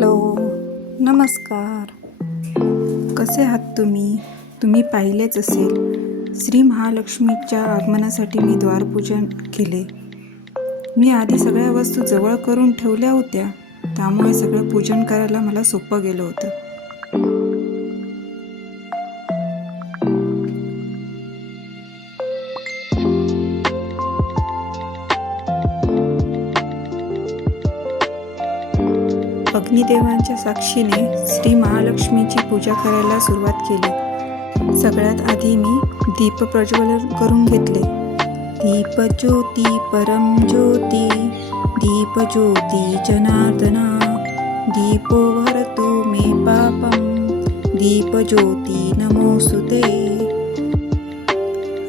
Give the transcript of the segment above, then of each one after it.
Hello नमस्कार. कसे आहात तुम्ही? तुम्ही पाहिलेच असेल श्री महालक्ष्मीच्या आगमनासाठी मी द्वारपूजन केले. मी आधी सगळ्या वस्तू जवळ करून ठेवल्या होत्या त्यामुळे सगळं पूजन करायला मला सोपं गेलं होतं. अग्निदेवांच्या साक्षीने श्री महालक्ष्मीची पूजा करायला सुरुवात केली. सगळ्यात आधी मी दीप प्रज्वलन करून घेतले. दीप ज्योती परम ज्योती दीप ज्योती जनार्दना दीपो भरतु मे पापम दीप ज्योती नमोसुते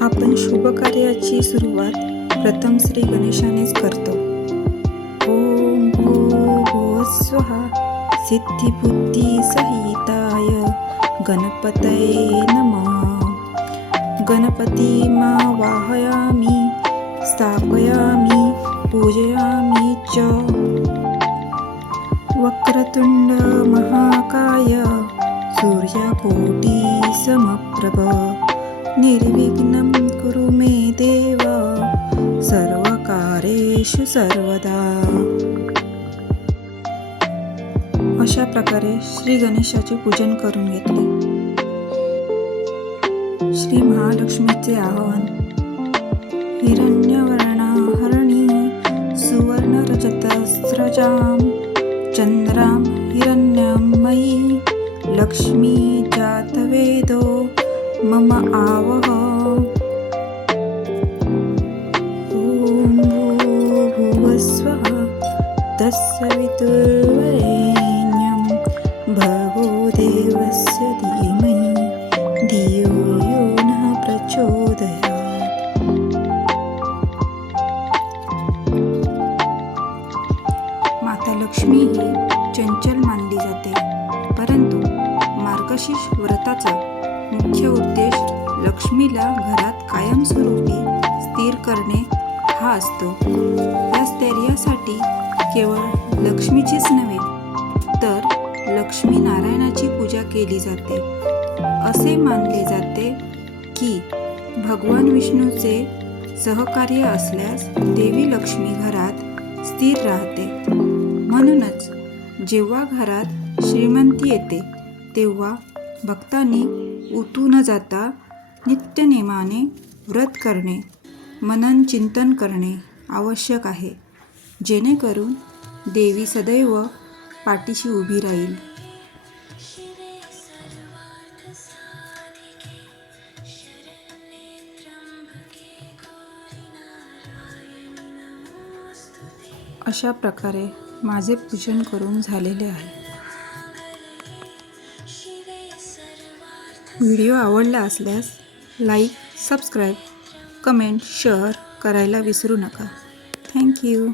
आपण शुभ कार्याची सुरुवात प्रथम श्री गणेशानेच करतो. स्वः सिद्धिबुद्धिसहिताय गणपतये नमः। गणपतिमा वाहयामि स्थापयामि पूजयामि च। वक्रतुण्ड महाकाय सूर्यकोटि समप्रभ निर्विघ्नं कुरु मे देव। सर्वकारेषु सर्वदा अशा प्रकारे श्री गणेशाचे पूजन करून घेतले. श्री महालक्ष्मीचे आवाहन. हिरण्यवर्णाहरणी सुवर्णरजतस्रजां चंद्रां हिरण्यमयी लक्ष्मी जातवेदो मम आवह. ॐ भूर्भुवस्वः तत्सवितुर्वरेण्यं धीमहि धियो यो नः प्रचोदयात्। माता लक्ष्मी ही चंचल मानली जाते परंतु मार्गशीर्ष व्रताचा मुख्य उद्देश लक्ष्मीला घरात कायमस्वरूपी स्थिर करणे हा असतो. या स्थैर्यासाठी केवळ लक्ष्मीचीच नव्हे तर लक्ष्मी नारायण पूजा केली जाते. असे मानले जाते की भगवान विष्णूचे सहकार्य असल्यास देवी लक्ष्मी घरात स्थिर राहते. म्हणूनच जेव्हा घरात श्रीमंती येते तेव्हा भक्तांनी उतू न जाता नित्यनेमाने व्रत करणे मनन चिंतन करणे आवश्यक आहे. जेणेकरून देवी सदैव पाठीशी उभी राहील. अशा प्रकारे माझे पूजन करून झालेले आहे. व्हिडिओ आवडला असल्यास लाईक सबस्क्राईब कमेंट शेअर करायला विसरू नका. थँक्यू